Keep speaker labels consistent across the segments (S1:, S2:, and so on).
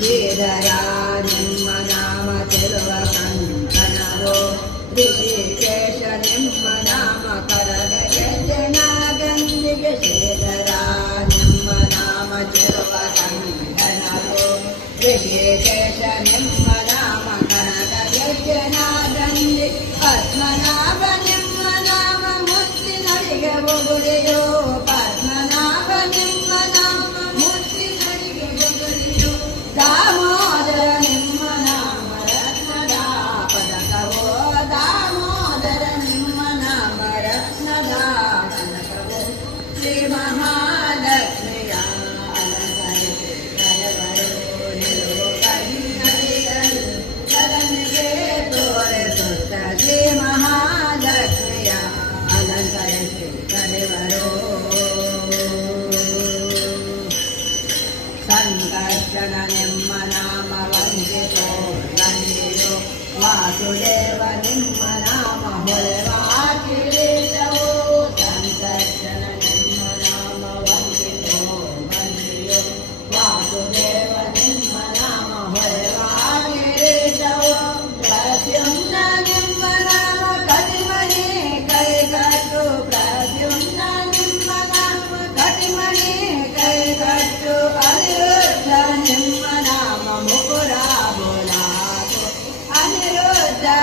S1: ಶ್ರೀಧರಾ ನಿಮ್ಮ ನಾಮ ಚೆಲುವ ಕಂಕಣವೋ ಋಷಿಕೇಶ ನಿಮ್ಮ ನಾಮ ಕರಗ ಗಂಜಿಗೆ ಶ್ರೀಧರಾ ನಿಮ್ಮ ನಾಮ ಚೆಲುವ ಕಂಕಣವೋ ಋಷಿಕೇಶ ನಿಮ್ಮ ಸಂಕರ್ಷಣ ನೆಮ್ಮನಾಮ ವಂದಿತೋ ವಾಸುದೇವ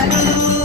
S1: Thank you.